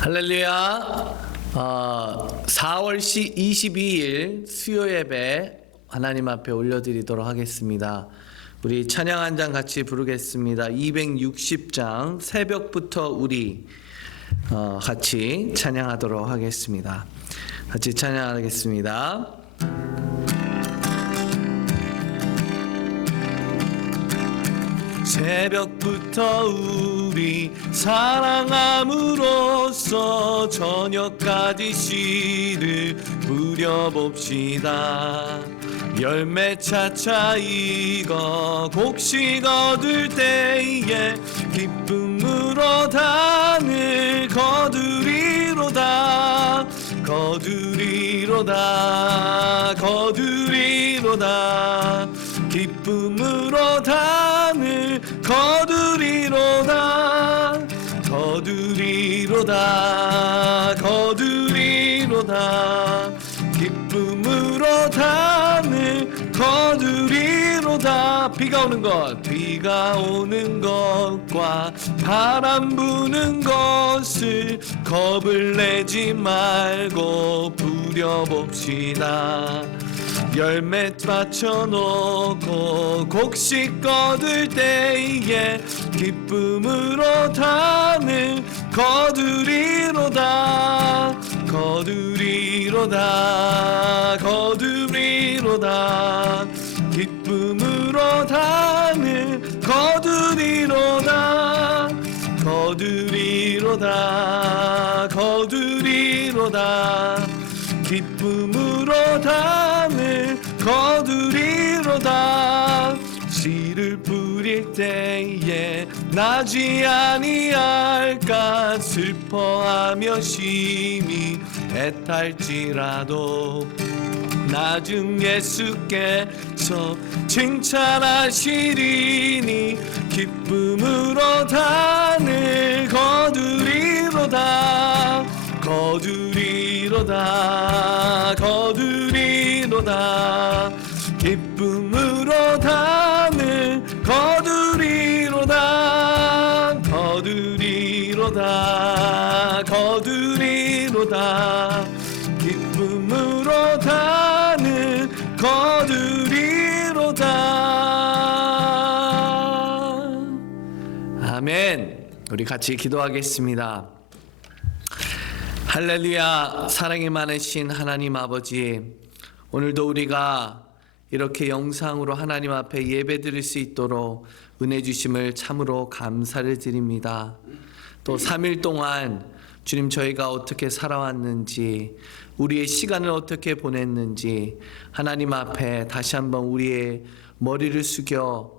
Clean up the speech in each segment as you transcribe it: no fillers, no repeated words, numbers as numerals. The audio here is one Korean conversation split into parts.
할렐루야. 4월 22일 수요 예배 하나님 앞에 올려드리도록 하겠습니다. 우리 찬양 한 장 같이 부르겠습니다. 260장 새벽부터 우리 같이 찬양하도록 하겠습니다. 같이 찬양하겠습니다. 새벽부터 우리 사랑함으로써 저녁까지 씨를 뿌려봅시다. 열매 차차 익어 곡식 얻을 때에 기쁨으로 단을 거두리로다. 거두리로다. 거두리로다. 기쁨으로 단을 거두리로다. 거두리로다. 거두리로다. 기쁨으로 단을 거두리로다. 비가 오는 것, 비가 오는 것과 바람 부는 것을 겁을 내지 말고 부려봅시다. 열매 받쳐놓고 곡식 거둘 때에 기쁨으로 단을 거두리로다. 거두리로다. 거두리로다. 기쁨으로 단을 거두리로다. 거두리로다. 거두리로다. 기쁨으로 단을 거두리로다. 씨를 뿌릴 때에 나지 아니할까 슬퍼하며 심히 애탈지라도 나중 예수께서 칭찬하시리니 기쁨으로 단을 거두리로다. 거두리로다. 거두리로다. 기쁨으로 단을 거두리로다. 거두리로다. 거두리로다. 기쁨으로 단을 거두리로다. 아멘. 우리 같이 기도하겠습니다. 할렐루야. 사랑이 많으신 하나님 아버지, 오늘도 우리가 이렇게 영상으로 하나님 앞에 예배드릴 수 있도록 은혜 주심을 참으로 감사를 드립니다. 또 3일 동안 주님, 저희가 어떻게 살아왔는지, 우리의 시간을 어떻게 보냈는지 하나님 앞에 다시 한번 우리의 머리를 숙여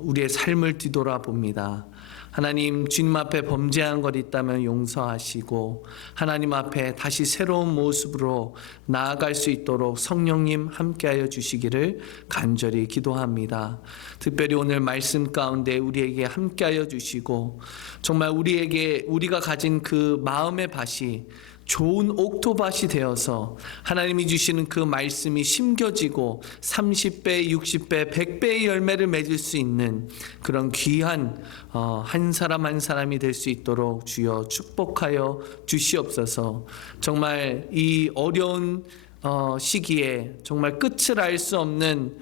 우리의 삶을 뒤돌아봅니다. 하나님, 주님 앞에 범죄한 것 있다면 용서하시고 하나님 앞에 다시 새로운 모습으로 나아갈 수 있도록 성령님 함께하여 주시기를 간절히 기도합니다. 특별히 오늘 말씀 가운데 우리에게 함께하여 주시고 정말 우리가 가진 그 마음의 밭이 좋은 옥토밭이 되어서 하나님이 주시는 그 말씀이 심겨지고 30배, 60배, 100배의 열매를 맺을 수 있는 그런 귀한 한 사람 한 사람이 될 수 있도록 주여 축복하여 주시옵소서. 정말 이 어려운 시기에 정말 끝을 알 수 없는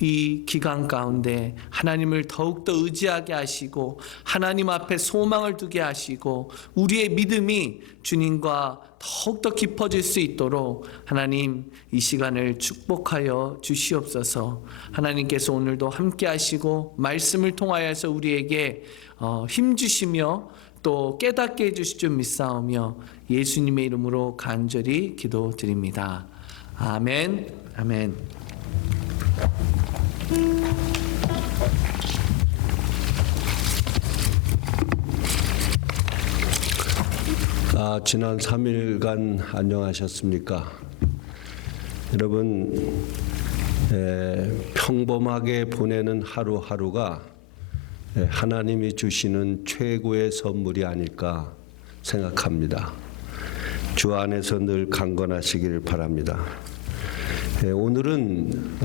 이 기간 가운데 하나님을 더욱더 의지하게 하시고 하나님 앞에 소망을 두게 하시고 우리의 믿음이 주님과 더욱더 깊어질 수 있도록 하나님 이 시간을 축복하여 주시옵소서. 하나님께서 오늘도 함께 하시고 말씀을 통하여서 우리에게 힘 주시며 또 깨닫게 해주실 줄 믿사오며 예수님의 이름으로 간절히 기도드립니다. 아멘. 아멘. 지난 3일간 안녕하셨습니까? 여러분, 평범하게 보내는 하루하루가 하나님이 주시는 최고의 선물이 아닐까 생각합니다. 주 안에서 늘 강건하시길 바랍니다. 오늘은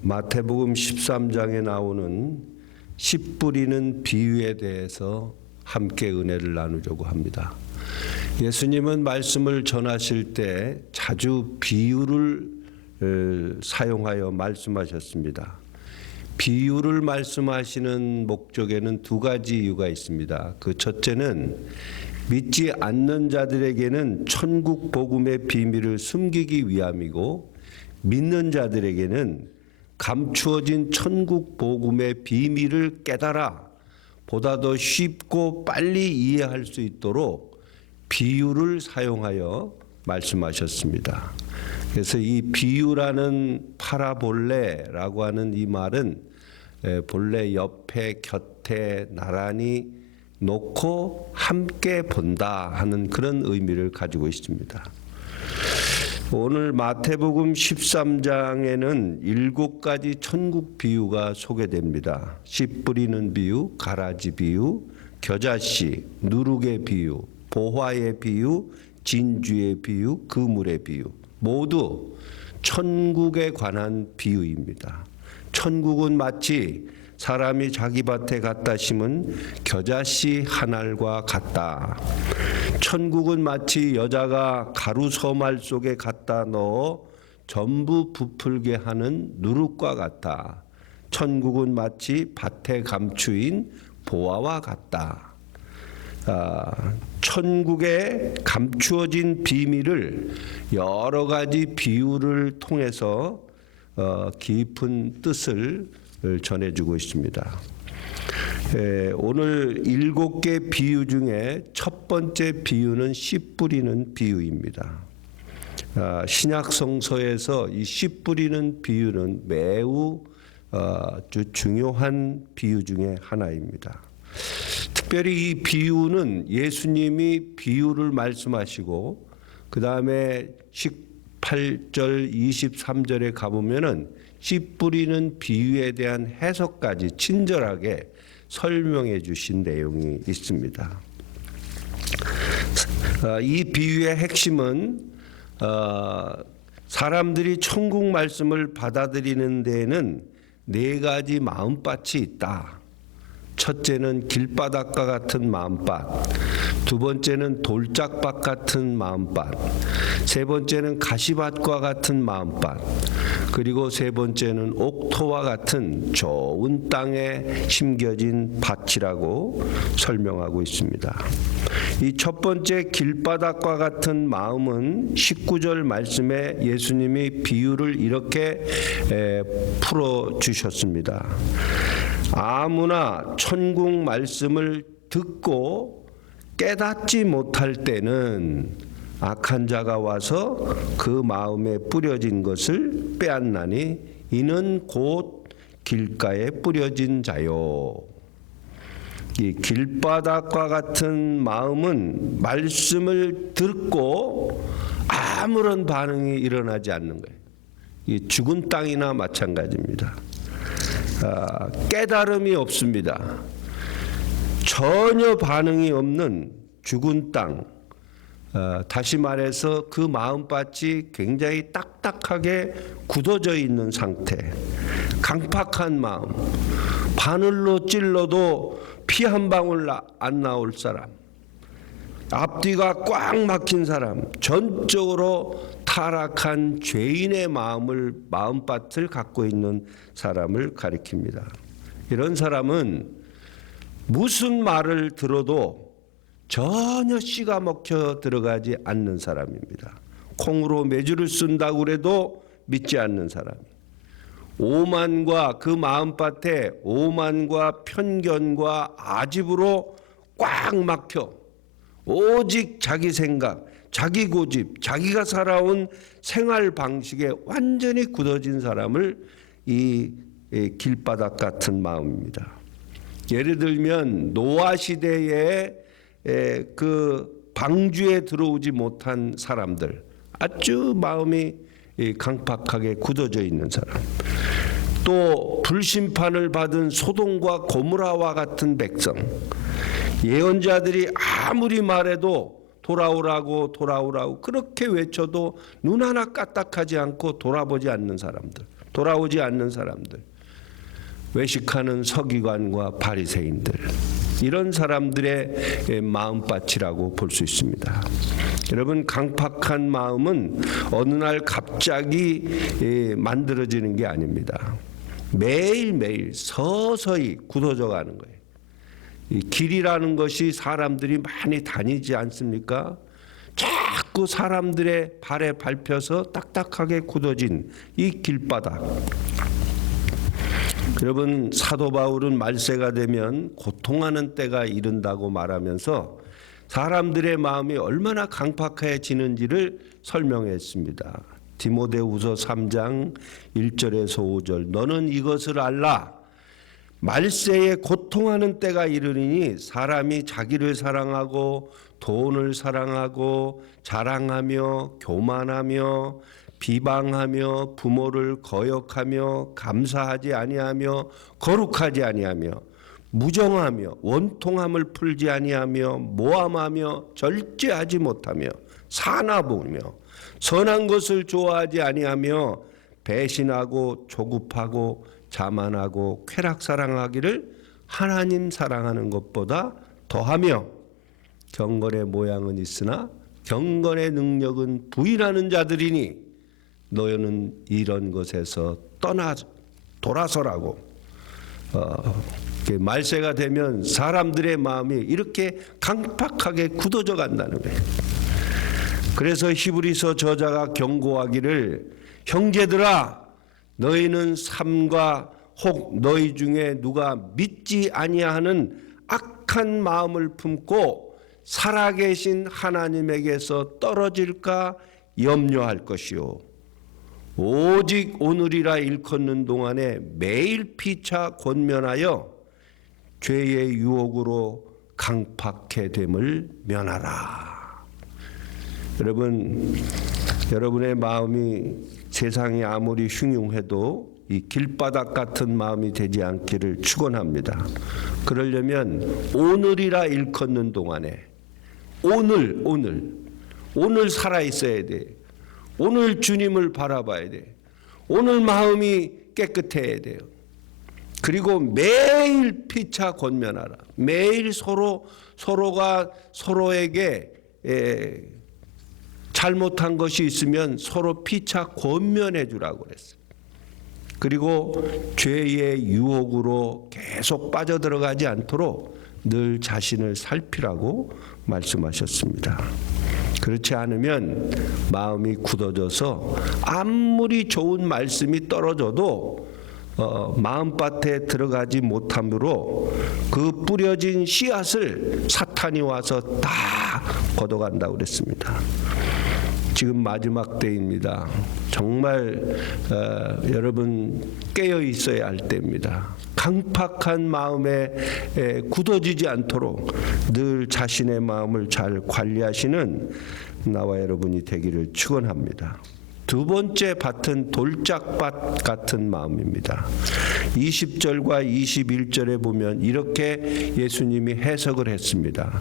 마태복음 13장에 나오는 씨 뿌리는 비유에 대해서 함께 은혜를 나누려고 합니다. 예수님은 말씀을 전하실 때 자주 비유를 사용하여 말씀하셨습니다. 비유를 말씀하시는 목적에는 두 가지 이유가 있습니다. 그 첫째는 믿지 않는 자들에게는 천국 복음의 비밀을 숨기기 위함이고, 믿는 자들에게는 감추어진 천국 복음의 비밀을 깨달아 보다 더 쉽고 빨리 이해할 수 있도록 비유를 사용하여 말씀하셨습니다. 그래서 이 비유라는 파라볼레라고 하는 이 말은 본래 옆에 곁에 나란히 놓고 함께 본다 하는 그런 의미를 가지고 있습니다. 오늘 마태복음 13장에는 7가지 천국 비유가 소개됩니다. 씨 뿌리는 비유, 가라지 비유, 겨자씨, 누룩의 비유, 보화의 비유, 진주의 비유, 그물의 비유, 모두 천국에 관한 비유입니다. 천국은 마치 사람이 자기 밭에 갖다 심은 겨자씨 한 알과 같다. 천국은 마치 여자가 가루 서말 속에 갖다 넣어 전부 부풀게 하는 누룩과 같다. 천국은 마치 밭에 감추인 보화와 같다. 천국에 감추어진 비밀을 여러 가지 비유를 통해서 깊은 뜻을 전해주고 있습니다. 오늘 7개 비유 중에 첫 번째 비유는 씨 뿌리는 비유입니다. 신약 성서에서 이 씨 뿌리는 비유는 매우 아주 중요한 비유 중에 하나입니다. 특별히 이 비유는 예수님이 비유를 말씀하시고 그 다음에 18절 23절에 가보면은 씨 뿌리는 비유에 대한 해석까지 친절하게 설명해 주신 내용이 있습니다. 이 비유의 핵심은 사람들이 천국 말씀을 받아들이는 데에는 4가지 마음밭이 있다. 첫째는 길바닥과 같은 마음밭, 두 번째는 돌짝밭 같은 마음밭, 세 번째는 가시밭과 같은 마음밭, 그리고 세 번째는 옥토와 같은 좋은 땅에 심겨진 밭이라고 설명하고 있습니다. 이 첫 번째 길바닥과 같은 마음은 19절 말씀에 예수님이 비유를 이렇게 풀어 주셨습니다. 아무나 천국 말씀을 듣고 깨닫지 못할 때는 악한 자가 와서 그 마음에 뿌려진 것을 빼앗나니 이는 곧 길가에 뿌려진 자요. 이 길바닥과 같은 마음은 말씀을 듣고 아무런 반응이 일어나지 않는 거예요. 이 죽은 땅이나 마찬가지입니다. 깨달음이 없습니다. 전혀 반응이 없는 죽은 땅, 다시 말해서 그 마음밭이 굉장히 딱딱하게 굳어져 있는 상태, 강팍한 마음, 바늘로 찔러도 피 한 방울 안 나올 사람, 앞뒤가 꽉 막힌 사람, 전적으로 타락한 죄인의 마음밭을 갖고 있는 사람을 가리킵니다. 이런 사람은 무슨 말을 들어도 전혀 씨가 먹혀 들어가지 않는 사람입니다. 콩으로 매주를 쓴다고 해도 믿지 않는 사람. 오만과 그 마음밭에 오만과 편견과 아집으로 꽉 막혀 오직 자기 생각, 자기 고집, 자기가 살아온 생활 방식에 완전히 굳어진 사람을 이 길바닥 같은 마음입니다. 예를 들면 노아 시대에 그 방주에 들어오지 못한 사람들, 아주 마음이 강팍하게 굳어져 있는 사람, 또 불심판을 받은 소돔과 고모라와 같은 백성, 예언자들이 아무리 말해도 돌아오라고 그렇게 외쳐도 눈 하나 까딱하지 않고 돌아오지 않는 사람들, 외식하는 서기관과 바리새인들, 이런 사람들의 마음밭이라고 볼 수 있습니다. 여러분, 강팍한 마음은 어느 날 갑자기 만들어지는 게 아닙니다. 매일매일 서서히 굳어져 가는 거예요. 이 길이라는 것이 사람들이 많이 다니지 않습니까? 자꾸 사람들의 발에 밟혀서 딱딱하게 굳어진 이 길바닥. 여러분, 사도 바울은 말세가 되면 고통하는 때가 이른다고 말하면서 사람들의 마음이 얼마나 강팍해지는지를 설명했습니다. 디모데후서 3장 1절에서 5절. 너는 이것을 알라. 말세에 고통하는 때가 이르니 사람이 자기를 사랑하고 돈을 사랑하고 자랑하며 교만하며 비방하며 부모를 거역하며 감사하지 아니하며 거룩하지 아니하며 무정하며 원통함을 풀지 아니하며 모함하며 절제하지 못하며 사나보며 선한 것을 좋아하지 아니하며 배신하고 조급하고 자만하고 쾌락사랑하기를 하나님 사랑하는 것보다 더하며 경건의 모양은 있으나 경건의 능력은 부인하는 자들이니 너희는 이런 것에서 돌아서라고. 말세가 되면 사람들의 마음이 이렇게 강팍하게 굳어져 간다는 거예요. 그래서 히브리서 저자가 경고하기를 형제들아 너희는 삶과 혹 너희 중에 누가 믿지 아니하는 악한 마음을 품고 살아계신 하나님에게서 떨어질까 염려할 것이요 오직 오늘이라 일컫는 동안에 매일 피차 권면하여 죄의 유혹으로 강팍해 됨을 면하라. 여러분, 여러분의 마음이 세상이 아무리 흉흉해도 이 길바닥 같은 마음이 되지 않기를 축원합니다. 그러려면 오늘이라 일컫는 동안에 오늘 살아 있어야 돼. 오늘 주님을 바라봐야 돼. 오늘 마음이 깨끗해야 돼요. 그리고 매일 피차 권면하라. 매일 서로가 서로에게 잘못한 것이 있으면 서로 피차 권면해 주라고 그랬어요. 그리고 죄의 유혹으로 계속 빠져들어가지 않도록 늘 자신을 살피라고 말씀하셨습니다. 그렇지 않으면 마음이 굳어져서 아무리 좋은 말씀이 떨어져도 마음밭에 들어가지 못함으로 그 뿌려진 씨앗을 사탄이 와서 다 걷어간다고 그랬습니다. 지금 마지막 때입니다. 정말 여러분 깨어 있어야 할 때입니다. 강팍한 마음에 굳어지지 않도록 늘 자신의 마음을 잘 관리하시는 나와 여러분이 되기를 축원합니다. 두 번째 밭은 돌짝밭 같은 마음입니다. 20절과 21절에 보면 이렇게 예수님이 해석을 했습니다.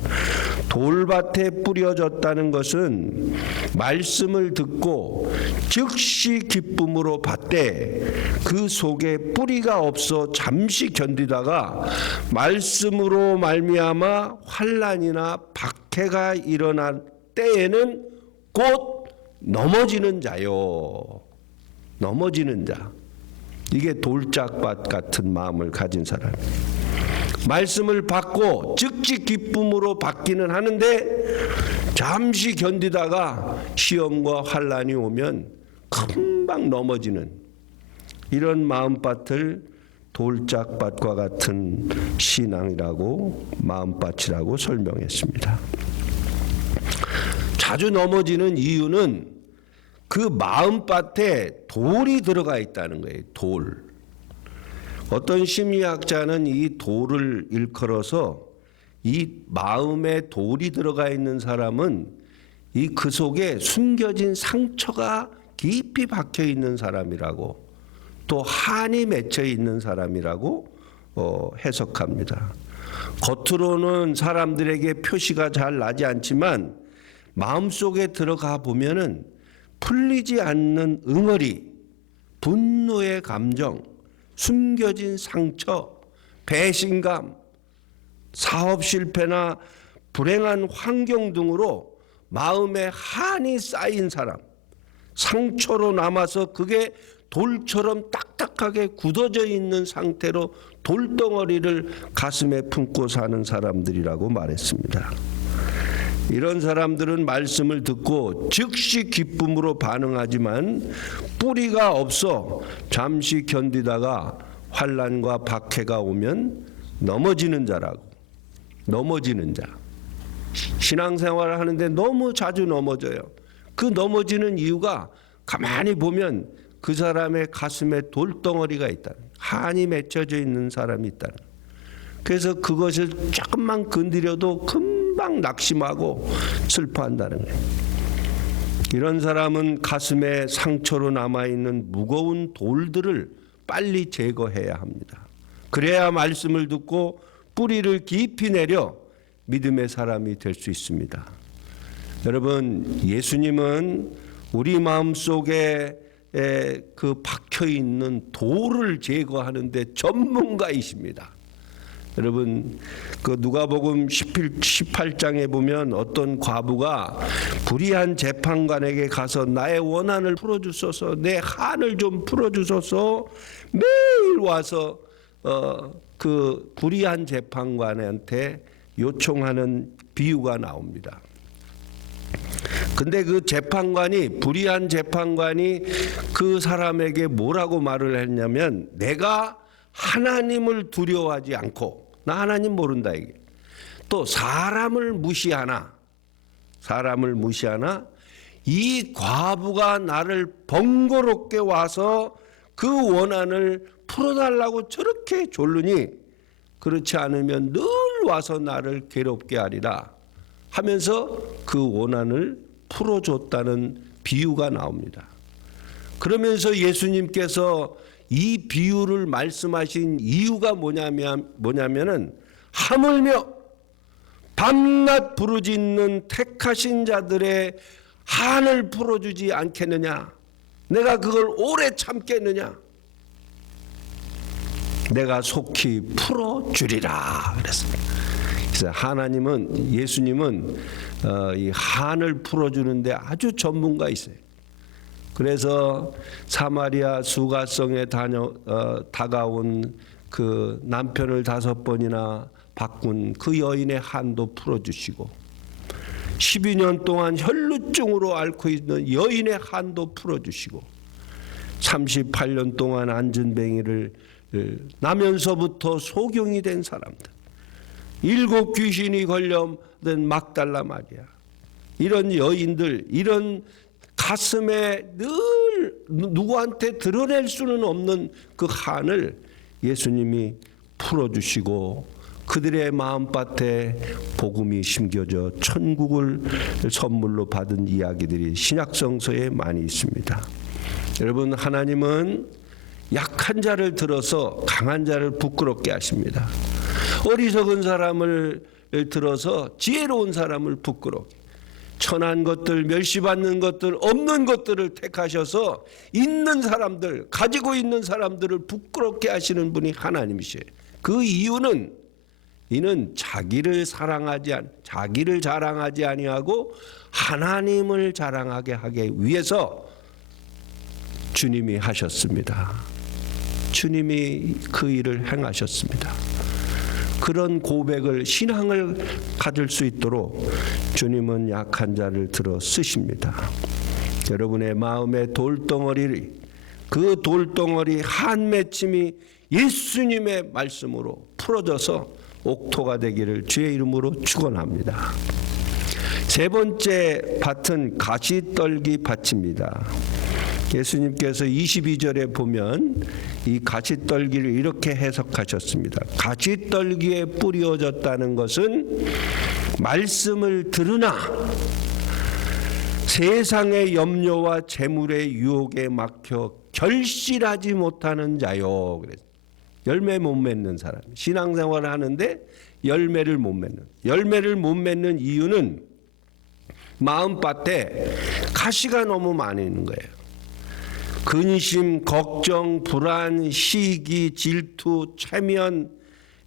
돌밭에 뿌려졌다는 것은 말씀을 듣고 즉시 기쁨으로 받되 그 속에 뿌리가 없어 잠시 견디다가 말씀으로 말미암아 환난이나 박해가 일어난 때에는 곧 넘어지는 자요. 넘어지는 자. 이게 돌짝밭 같은 마음을 가진 사람. 말씀을 받고 즉시 기쁨으로 받기는 하는데 잠시 견디다가 시험과 환난이 오면 금방 넘어지는 이런 마음밭을 돌짝밭과 같은 신앙이라고 마음밭이라고 설명했습니다. 자주 넘어지는 이유는 그 마음밭에 돌이 들어가 있다는 거예요. 돌. 어떤 심리학자는 이 돌을 일컬어서 이 마음에 돌이 들어가 있는 사람은 이 그 속에 숨겨진 상처가 깊이 박혀 있는 사람이라고 또 한이 맺혀 있는 사람이라고 해석합니다. 겉으로는 사람들에게 표시가 잘 나지 않지만 마음속에 들어가 보면은 풀리지 않는 응어리, 분노의 감정, 숨겨진 상처, 배신감, 사업 실패나 불행한 환경 등으로 마음에 한이 쌓인 사람, 상처로 남아서 그게 돌처럼 딱딱하게 굳어져 있는 상태로 돌덩어리를 가슴에 품고 사는 사람들이라고 말했습니다. 이런 사람들은 말씀을 듣고 즉시 기쁨으로 반응하지만 뿌리가 없어 잠시 견디다가 환난과 박해가 오면 넘어지는 자라고. 넘어지는 자. 신앙생활을 하는데 너무 자주 넘어져요. 그 넘어지는 이유가 가만히 보면 그 사람의 가슴에 돌덩어리가 있다는, 한이 맺혀져 있는 사람이 있다는. 그래서 그것을 조금만 건드려도 금방 낙심하고 슬퍼한다는 거예요. 이런 사람은 가슴에 상처로 남아있는 무거운 돌들을 빨리 제거해야 합니다. 그래야 말씀을 듣고 뿌리를 깊이 내려 믿음의 사람이 될 수 있습니다. 여러분, 예수님은 우리 마음속에 그 박혀 있는 돌을 제거하는데 전문가이십니다. 여러분, 그 누가복음 18장에 보면 어떤 과부가 불의한 재판관에게 가서 나의 원한을 풀어주소서, 내 한을 좀 풀어주소서 매일 와서 그 불의한 재판관한테 요청하는 비유가 나옵니다. 근데 그 재판관이, 불의한 재판관이 그 사람에게 뭐라고 말을 했냐면, 내가 하나님을 두려워하지 않고, 나 하나님 모른다 이게, 또 사람을 무시하나 이 과부가 나를 번거롭게 와서 그 원한을 풀어달라고 저렇게 졸르니 그렇지 않으면 늘 와서 나를 괴롭게 하리라 하면서 그 원한을 풀어줬다는 비유가 나옵니다. 그러면서 예수님께서 이 비유를 말씀하신 이유가 뭐냐면은 하물며 밤낮 부르짖는 택하신 자들의 한을 풀어주지 않겠느냐, 내가 그걸 오래 참겠느냐, 내가 속히 풀어주리라 그랬습니다. 그래서 예수님은 이 한을 풀어주는데 아주 전문가이세요. 그래서 사마리아 수가성에 다가온 그 남편을 5번이나 바꾼 그 여인의 한도 풀어주시고, 12년 동안 혈루증으로 앓고 있는 여인의 한도 풀어주시고, 38년 동안 안전뱅이를 나면서부터 소경이 된 사람들, 7 귀신이 걸려든 막달라 마리아, 이런 여인들, 이런 가슴에 늘 누구한테 드러낼 수는 없는 그 한을 예수님이 풀어주시고 그들의 마음밭에 복음이 심겨져 천국을 선물로 받은 이야기들이 신약성서에 많이 있습니다. 여러분, 하나님은 약한 자를 들어서 강한 자를 부끄럽게 하십니다. 어리석은 사람을 들어서 지혜로운 사람을 부끄럽게, 천한 것들, 멸시받는 것들, 없는 것들을 택하셔서 있는 사람들, 가지고 있는 사람들을 부끄럽게 하시는 분이 하나님이시에요. 그 이유는 이는 자기를 자랑하지 아니하고 하나님을 자랑하게 하기 위해서 주님이 하셨습니다. 주님이 그 일을 행하셨습니다. 그런 고백을, 신앙을 가질 수 있도록 주님은 약한 자를 들어 쓰십니다. 여러분의 마음의 돌덩어리, 그 돌덩어리 한 맺힘이 예수님의 말씀으로 풀어져서 옥토가 되기를 주의 이름으로 축원합니다. 세 번째 밭은 가시떨기 밭입니다. 예수님께서 22절에 보면 이 가시떨기를 이렇게 해석하셨습니다. 가시떨기에 뿌려졌다는 것은 말씀을 들으나 세상의 염려와 재물의 유혹에 막혀 결실하지 못하는 자요. 그래서 열매 못 맺는 사람, 신앙생활을 하는데 열매를 못 맺는 이유는 마음밭에 가시가 너무 많이 있는 거예요. 근심, 걱정, 불안, 시기, 질투, 체면,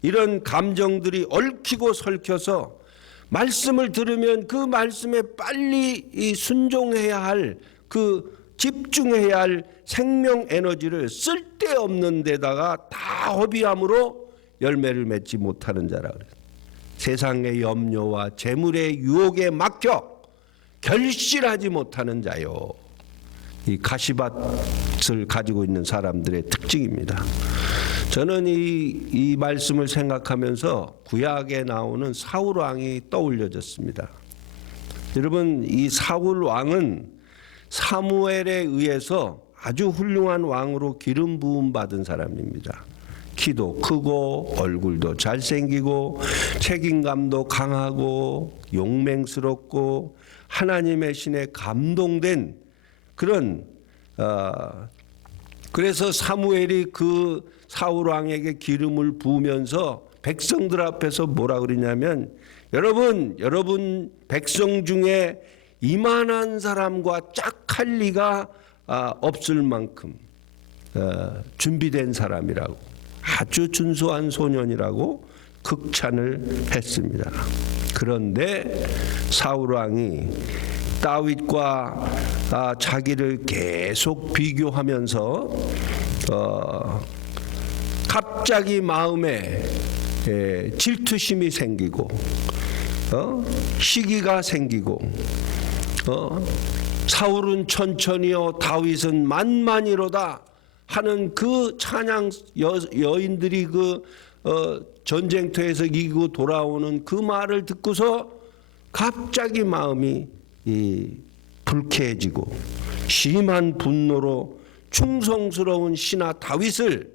이런 감정들이 얽히고 설켜서 말씀을 들으면 그 말씀에 빨리 이 순종해야 할, 그 집중해야 할 생명 에너지를 쓸데없는 데다가 다 허비함으로 열매를 맺지 못하는 자라 그래요. 세상의 염려와 재물의 유혹에 막혀 결실하지 못하는 자요. 이 가시밭을 가지고 있는 사람들의 특징입니다. 저는 이 말씀을 생각하면서 구약에 나오는 사울 왕이 떠올려졌습니다. 여러분, 이 사울 왕은 사무엘에 의해서 아주 훌륭한 왕으로 기름 부음 받은 사람입니다. 키도 크고 얼굴도 잘생기고 책임감도 강하고 용맹스럽고 하나님의 신에 감동된 그런 그래서 사무엘이 그 사울 왕에게 기름을 부으면서 백성들 앞에서 뭐라 그러냐면, 여러분 백성 중에 이만한 사람과 짝할 리가 없을 만큼 준비된 사람이라고, 아주 준수한 소년이라고 극찬을 했습니다. 그런데 사울 왕이 다윗과 자기를 계속 비교하면서 갑자기 마음에 질투심이 생기고 시기가 생기고 사울은 천천히요 다윗은 만만이로다 하는 그 찬양 여인들이 그 전쟁터에서 이기고 돌아오는 그 말을 듣고서 갑자기 마음이 불쾌해지고 심한 분노로 충성스러운 신하 다윗을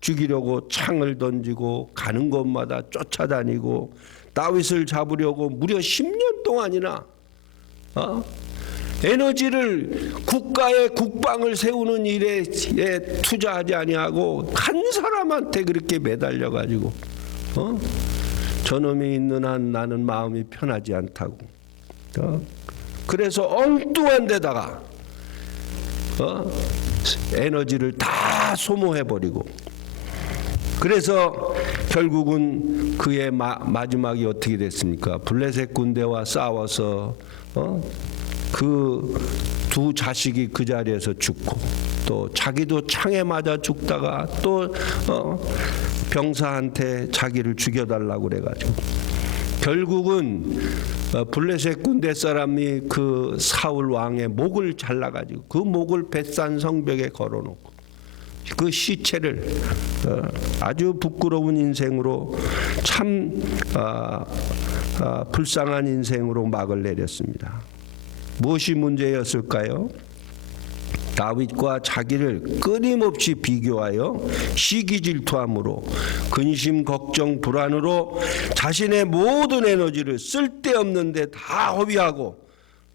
죽이려고 창을 던지고 가는 곳마다 쫓아다니고 다윗을 잡으려고 무려 10년 동안이나 에너지를 국가의 국방을 세우는 일에 투자하지 아니하고 한 사람한테 그렇게 매달려 가지고 저놈이 있는 한 나는 마음이 편하지 않다고 그래서 엉뚱한 데다가 에너지를 다 소모해 버리고, 그래서 결국은 그의 마지막이 어떻게 됐습니까? 블레셋 군대와 싸워서 그 두 자식이 그 자리에서 죽고, 또 자기도 창에 맞아 죽다가 또 병사한테 자기를 죽여달라고 그래가지고 결국은 블레셋 군대 사람이 그 사울 왕의 목을 잘라가지고 그 목을 벳산 성벽에 걸어놓고 그 시체를 아주 부끄러운 인생으로 참 불쌍한 인생으로 막을 내렸습니다. 무엇이 문제였을까요? 다윗과 자기를 끊임없이 비교하여 시기 질투함으로 근심 걱정 불안으로 자신의 모든 에너지를 쓸데없는 데 다 허비하고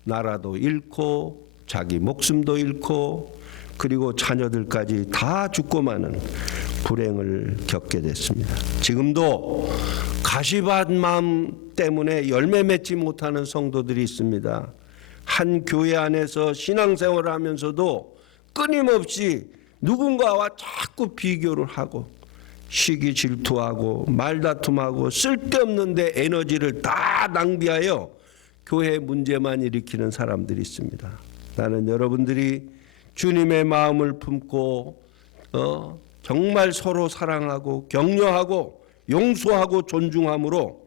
나라도 잃고 자기 목숨도 잃고 그리고 자녀들까지 다 죽고 마는 불행을 겪게 됐습니다. 지금도 가시밭 마음 때문에 열매 맺지 못하는 성도들이 있습니다. 한 교회 안에서 신앙생활을 하면서도 끊임없이 누군가와 자꾸 비교를 하고 시기 질투하고 말다툼하고 쓸데없는 데 에너지를 다 낭비하여 교회 문제만 일으키는 사람들이 있습니다. 나는 여러분들이 주님의 마음을 품고 정말 서로 사랑하고 격려하고 용서하고 존중함으로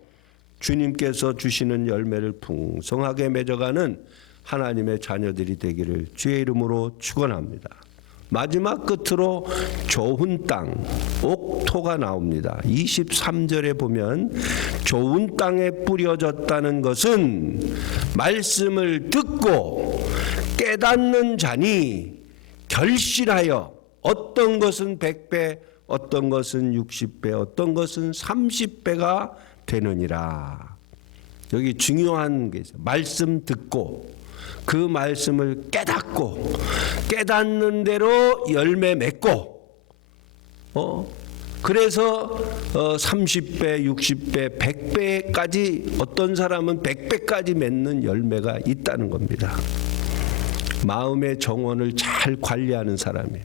주님께서 주시는 열매를 풍성하게 맺어가는 하나님의 자녀들이 되기를 주의 이름으로 축원합니다. 마지막 끝으로 좋은 땅, 옥토가 나옵니다. 23절에 보면 좋은 땅에 뿌려졌다는 것은 말씀을 듣고 깨닫는 자니 결실하여 어떤 것은 100배, 어떤 것은 60배, 어떤 것은 30배가 되느니라. 여기 중요한 게 있어요. 말씀 듣고 그 말씀을 깨닫고 깨닫는 대로 열매 맺고 그래서 30배, 60배, 100배까지 어떤 사람은 100배까지 맺는 열매가 있다는 겁니다. 마음의 정원을 잘 관리하는 사람이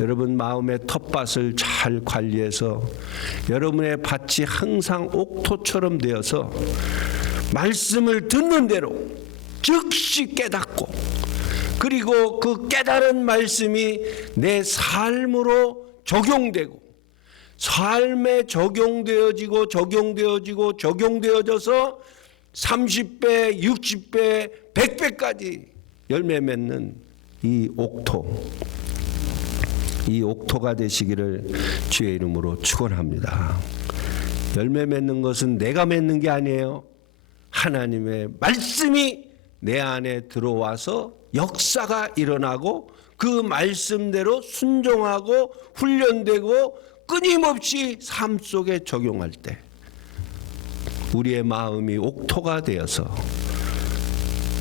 여러분 마음의 텃밭을 잘 관리해서 여러분의 밭이 항상 옥토처럼 되어서 말씀을 듣는 대로 즉시 깨닫고, 그리고 그 깨달은 말씀이 내 삶으로 적용되고, 삶에 적용되어지고 적용되어져서 30배, 60배, 100배까지 열매 맺는 이 옥토가 되시기를 주의 이름으로 축원합니다. 열매 맺는 것은 내가 맺는 게 아니에요. 하나님의 말씀이 내 안에 들어와서 역사가 일어나고 그 말씀대로 순종하고 훈련되고 끊임없이 삶 속에 적용할 때 우리의 마음이 옥토가 되어서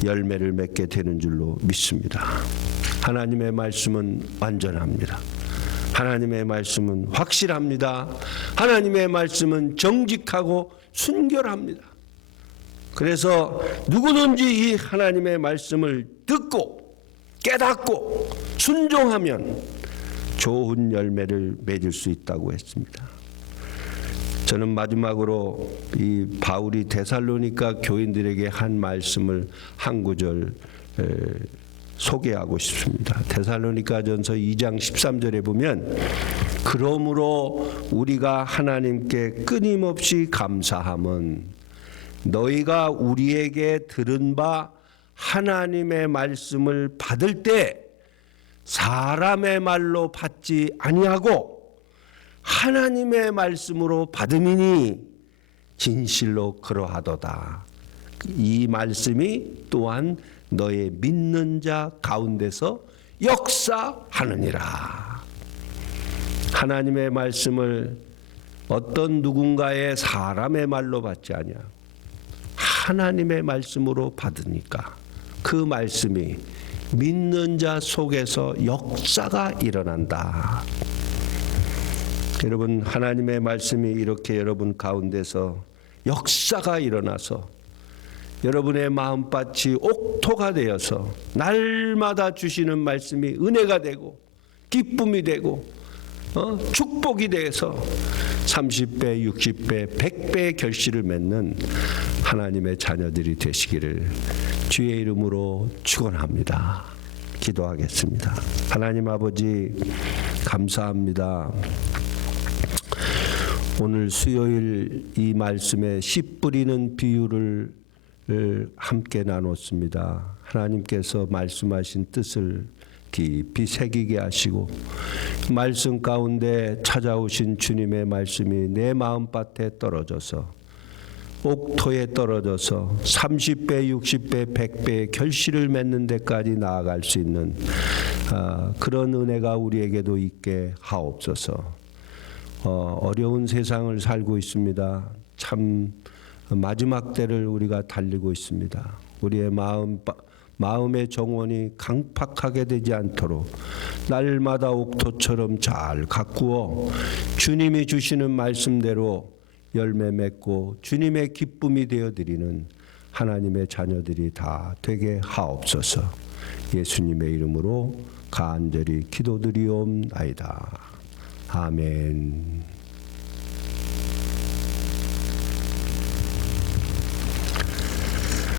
열매를 맺게 되는 줄로 믿습니다. 하나님의 말씀은 완전합니다. 하나님의 말씀은 확실합니다. 하나님의 말씀은 정직하고 순결합니다. 그래서 누구든지 이 하나님의 말씀을 듣고 깨닫고 순종하면 좋은 열매를 맺을 수 있다고 했습니다. 저는 마지막으로 이 바울이 데살로니가 교인들에게 한 말씀을 한 구절 소개하고 싶습니다. 데살로니가전서 2장 13절에 보면, 그러므로 우리가 하나님께 끊임없이 감사함은 너희가 우리에게 들은 바 하나님의 말씀을 받을 때 사람의 말로 받지 아니하고 하나님의 말씀으로 받음이니 진실로 그러하도다. 이 말씀이 또한 너의 믿는 자 가운데서 역사하느니라. 하나님의 말씀을 어떤 누군가의 사람의 말로 받지 아니야. 하나님의 말씀으로 받으니까 그 말씀이 믿는 자 속에서 역사가 일어난다. 여러분, 하나님의 말씀이 이렇게 여러분 가운데서 역사가 일어나서 여러분의 마음밭이 옥토가 되어서 날마다 주시는 말씀이 은혜가 되고 기쁨이 되고 축복이 돼서 30배, 60배, 100배의 결실을 맺는 하나님의 자녀들이 되시기를 주의 이름으로 축원합니다. 기도하겠습니다. 하나님 아버지, 감사합니다. 오늘 수요일 이 말씀에 씨 뿌리는 비유를 함께 나눴습니다. 하나님께서 말씀하신 뜻을 깊이 새기게 하시고 말씀 가운데 찾아오신 주님의 말씀이 내 마음밭에 떨어져서 옥토에 떨어져서 30배, 60배, 100배의 결실을 맺는 데까지 나아갈 수 있는 그런 은혜가 우리에게도 있게 하옵소서. 어려운 세상을 살고 있습니다. 참 마지막 때를 우리가 달리고 있습니다. 우리의 마음의 정원이 강팍하게 되지 않도록 날마다 옥토처럼 잘 가꾸어 주님이 주시는 말씀대로 열매 맺고 주님의 기쁨이 되어드리는 하나님의 자녀들이 다 되게 하옵소서. 예수님의 이름으로 간절히 기도드리옵나이다. 아멘.